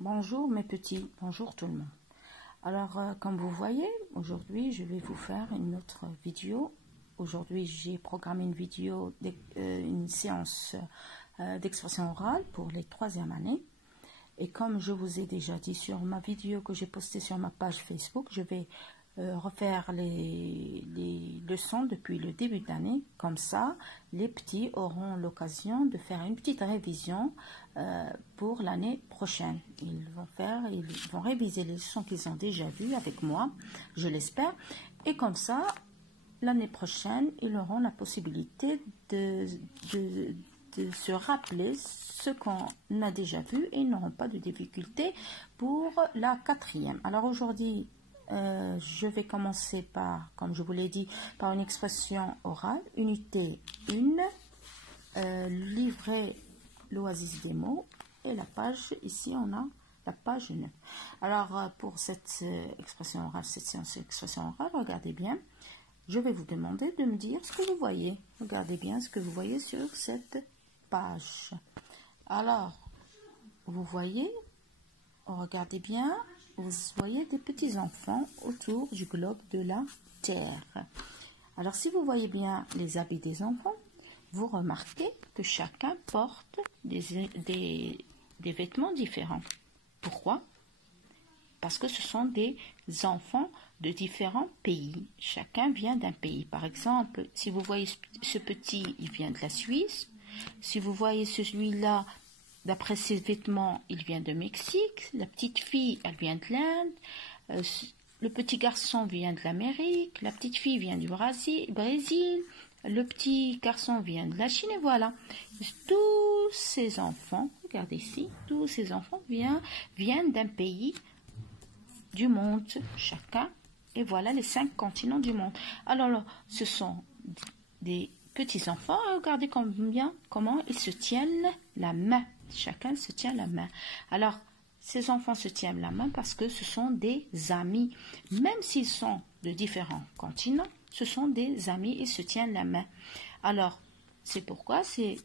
Bonjour mes petits, bonjour tout le monde. Alors comme vous voyez, aujourd'hui je vais vous faire une autre vidéo. Aujourd'hui j'ai programmé une vidéo, une séance d'expression orale pour les 3e années. Et comme je vous ai déjà dit sur ma vidéo que j'ai postée sur ma page Facebook, je vais refaire les leçons depuis le début de l'année. Comme ça, les petits auront l'occasion de faire une petite révision pour l'année prochaine. Ils vont réviser les leçons qu'ils ont déjà vues avec moi, je l'espère. Et comme ça, l'année prochaine, ils auront la possibilité de se rappeler ce qu'on a déjà vu et ils n'auront pas de difficultés pour la 4e. Alors aujourd'hui, je vais commencer par, comme je vous l'ai dit, par une expression orale, unité 1, livret l'oasis des mots, et la page, ici on a la page 9. Alors pour cette expression orale, cette séance d'expression orale, regardez bien, je vais vous demander de me dire ce que vous voyez. Regardez bien ce que vous voyez sur cette page. Alors, vous voyez, regardez bien, vous voyez des petits enfants autour du globe de la Terre. Alors, si vous voyez bien les habits des enfants, vous remarquez que chacun porte des vêtements différents. Pourquoi? Parce que ce sont des enfants de différents pays. Chacun vient d'un pays. Par exemple, si vous voyez ce petit, il vient de la Suisse. Si vous voyez celui-là, d'après ses vêtements, il vient de Mexique. La petite fille, elle vient de l'Inde. Le petit garçon vient de l'Amérique. La petite fille vient du Brésil. Le petit garçon vient de la Chine. Et voilà. Tous ces enfants, regardez ici, tous ces enfants viennent d'un pays du monde, chacun, et voilà les 5 continents du monde. Alors, ce sont des petits enfants, regardez comment ils se tiennent la main, chacun se tient la main. Alors, ces enfants se tiennent la main parce que ce sont des amis, même s'ils sont de différents continents, ce sont des amis, ils se tiennent la main. Alors, c'est pourquoi c'est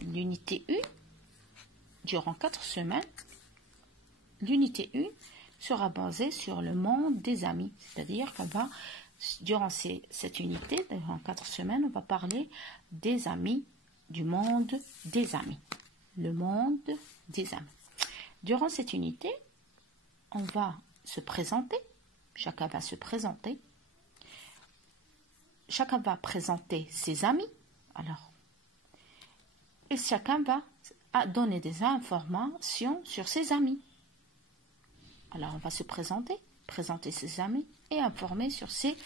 l'unité 1, durant 4 semaines, l'unité 1 sera basée sur le monde des amis. C'est-à-dire qu'on va, durant cette unité, durant 4 semaines, on va parler des amis, du monde des amis. Le monde des amis. Durant cette unité, on va se présenter. Chacun va se présenter. Chacun va présenter ses amis. Alors, et chacun va donner des informations sur ses amis. Alors, on va se présenter ses amis et informer sur ses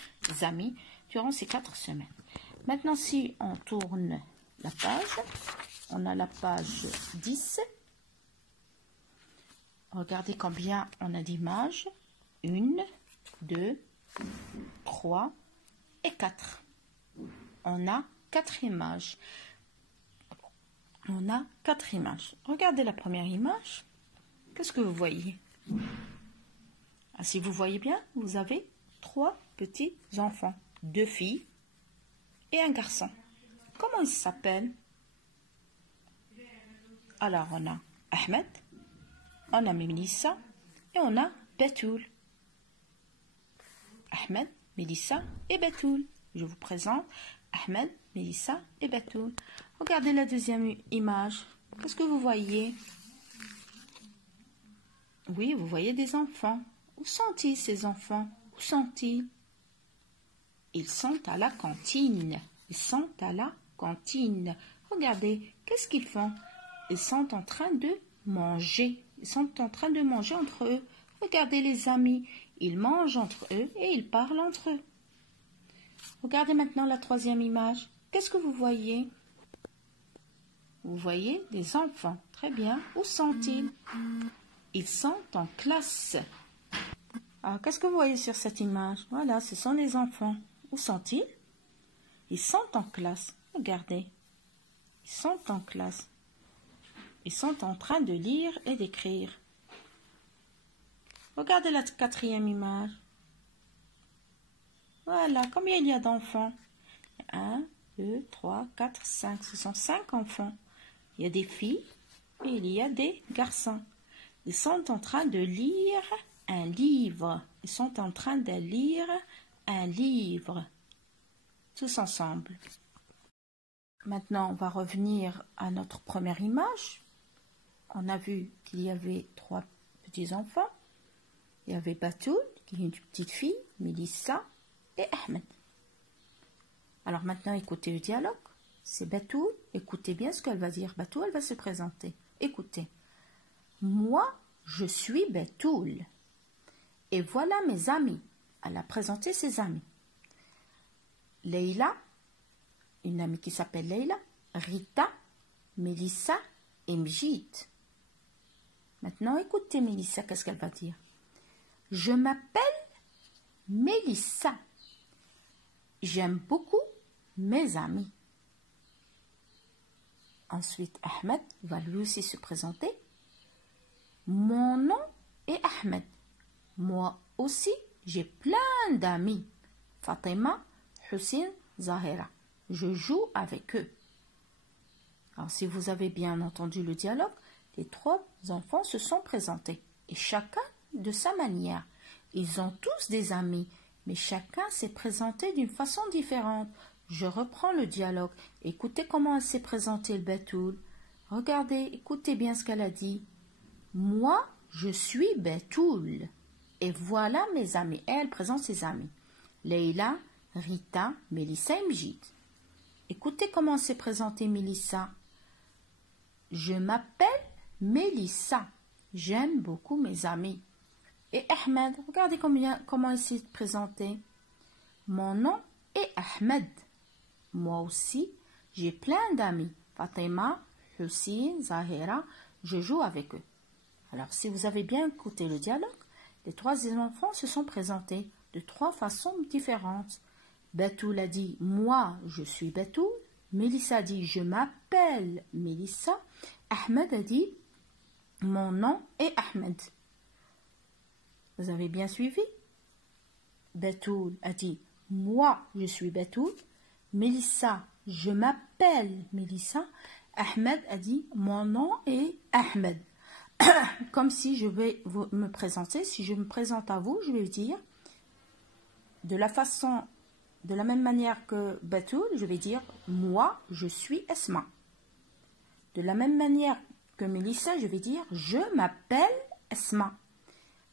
amis durant ces 4 semaines. Maintenant, si on tourne la page, on a la page 10. Regardez combien on a d'images. 1, 2, 3 et 4. On a 4 images. On a 4 images. Regardez la première image. Qu'est-ce que vous voyez? Si vous voyez bien, vous avez 3 petits enfants, 2 filles et un garçon. Comment ils s'appellent? Alors, on a Ahmed, on a Mélissa et on a Betoul. Ahmed, Mélissa et Betoul. Je vous présente Ahmed, Mélissa et Betoul. Regardez la deuxième image. Qu'est-ce que vous voyez? Oui, vous voyez des enfants. Où sont-ils, ces enfants? Où sont-ils? Ils sont à la cantine. Ils sont à la cantine. Regardez, qu'est-ce qu'ils font? Ils sont en train de manger. Ils sont en train de manger entre eux. Regardez les amis. Ils mangent entre eux et ils parlent entre eux. Regardez maintenant la troisième image. Qu'est-ce que vous voyez? Vous voyez des enfants. Très bien. Où sont-ils? Ils sont en classe. Alors, qu'est-ce que vous voyez sur cette image? Voilà, ce sont les enfants. Où sont-ils? Ils sont en classe. Regardez. Ils sont en classe. Ils sont en train de lire et d'écrire. Regardez la 4e image. Voilà, combien il y a d'enfants? 1, 2, 3, 4, 5. Ce sont 5 enfants. Il y a des filles et il y a des garçons. Ils sont en train de lire un livre. Ils sont en train de lire un livre. Tous ensemble. Maintenant, on va revenir à notre première image. On a vu qu'il y avait 3 petits-enfants. Il y avait Batoul, qui est une petite fille, Mélissa et Ahmed. Alors maintenant, écoutez le dialogue. C'est Batoul. Écoutez bien ce qu'elle va dire. Batoul, elle va se présenter. Écoutez. Moi, je suis Batoul. Et voilà mes amis. Elle a présenté ses amis. Leïla, une amie qui s'appelle Leïla, Rita, Mélissa et Mjid. Maintenant, écoutez Mélissa, qu'est-ce qu'elle va dire? Je m'appelle Mélissa. J'aime beaucoup mes amis. Ensuite, Ahmed va lui aussi se présenter. Mon nom est Ahmed. Moi aussi, j'ai plein d'amis. Fatima, Hussein, Zahira. Je joue avec eux. Alors, si vous avez bien entendu le dialogue, les 3 enfants se sont présentés. Et chacun de sa manière. Ils ont tous des amis, mais chacun s'est présenté d'une façon différente. Je reprends le dialogue. Écoutez comment elle s'est présentée, le Batoul. Regardez, écoutez bien ce qu'elle a dit. Moi, je suis Batoul. Et voilà mes amis. Elle présente ses amis. Leïla, Rita, Mélissa et Mjid. Écoutez comment s'est présentée Mélissa. Je m'appelle Mélissa. J'aime beaucoup mes amis. Et Ahmed, regardez comment il s'est présenté. Mon nom est Ahmed. Moi aussi, j'ai plein d'amis. Fatima, Hussein, Zahira, je joue avec eux. Alors, si vous avez bien écouté le dialogue, les 3 enfants se sont présentés de 3 façons différentes. Batoul a dit « Moi, je suis Batoul ». Mélissa a dit « Je m'appelle Mélissa ». Ahmed a dit « Mon nom est Ahmed ». Vous avez bien suivi? Batoul a dit « Moi, je suis Batoul ». Mélissa, je m'appelle Mélissa. Ahmed a dit « Mon nom est Ahmed ». Comme si je vais me présenter, si je me présente à vous, je vais dire de la même manière que Batoul, je vais dire « Moi, je suis Esma ». De la même manière que Mélissa, je vais dire « Je m'appelle Esma ».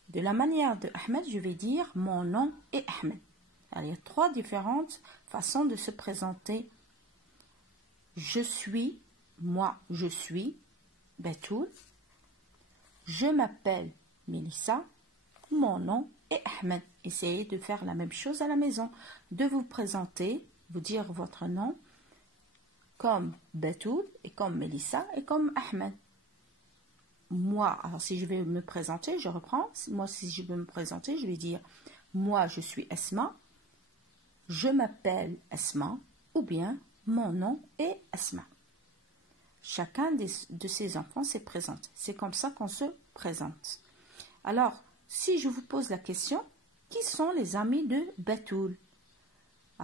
De la manière de Ahmed, je vais dire « Mon nom est Ahmed ». Alors, il y a 3 différentes façons de se présenter. Je suis, moi, je suis Batoul. Je m'appelle Mélissa. Mon nom est Ahmed. Essayez de faire la même chose à la maison. De vous présenter, vous dire votre nom comme Batoul et comme Mélissa et comme Ahmed. Moi, alors si je vais me présenter, je reprends. Moi, si je veux me présenter, je vais dire moi, je suis Esma. Je m'appelle Esma. Ou bien mon nom est Esma. Chacun de ces enfants se présente. C'est comme ça qu'on se présente. Alors, si je vous pose la question, qui sont les amis de Batoul?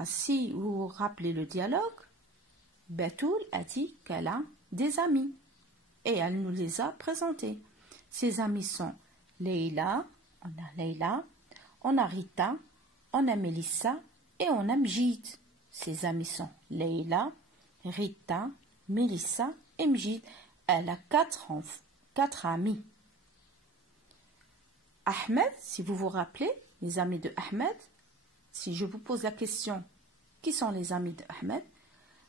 Si vous vous rappelez le dialogue, Batoul a dit qu'elle a des amis. Et elle nous les a présentés. Ses amis sont Leïla, on a Rita, on a Mélissa et on a Mjid. Ses amis sont Leïla, Rita, Mélissa et Mjid. Elle a 4 amis. Ahmed, si vous vous rappelez, les amis de Ahmed, si je vous pose la question, qui sont les amis de Ahmed?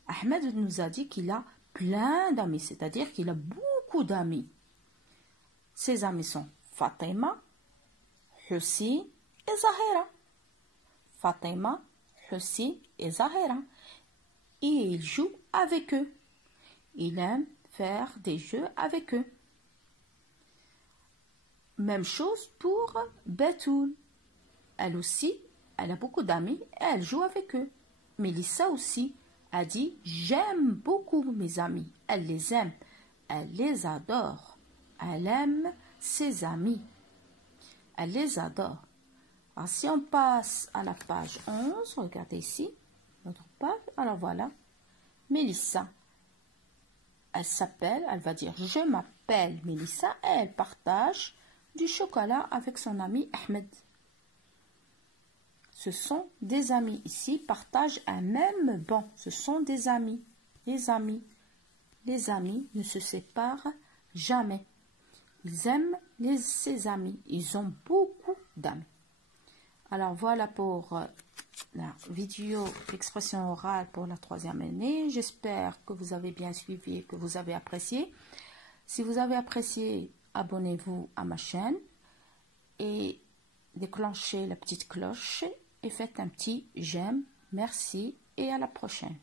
Ahmed nous a dit qu'il a plein d'amis, c'est-à-dire qu'il a beaucoup d'amis. Ses amis sont Fatima, Hussein et Zahira. Fatima, Hussein et Zahira. Et il joue avec eux. Il aime faire des jeux avec eux. Même chose pour Batoul. Elle aussi, elle a beaucoup d'amis et elle joue avec eux. Mélissa aussi a dit « J'aime beaucoup mes amis ». Elle les aime, elle les adore. Elle aime ses amis. Elle les adore. Alors, si on passe à la page 11, regardez ici, notre page. Alors voilà, Mélissa, elle s'appelle, elle va dire « Je s'appelle Mélissa et elle partage du chocolat avec son ami Ahmed. Ce sont des amis. Ici, partagent un même banc. Ce sont des amis. Les amis. Les amis ne se séparent jamais. Ils aiment ses amis. Ils ont beaucoup d'amis. Alors, voilà pour la vidéo d'expression orale pour la 3e année. J'espère que vous avez bien suivi et que vous avez apprécié. Si vous avez apprécié, abonnez-vous à ma chaîne et déclenchez la petite cloche et faites un petit j'aime. Merci et à la prochaine.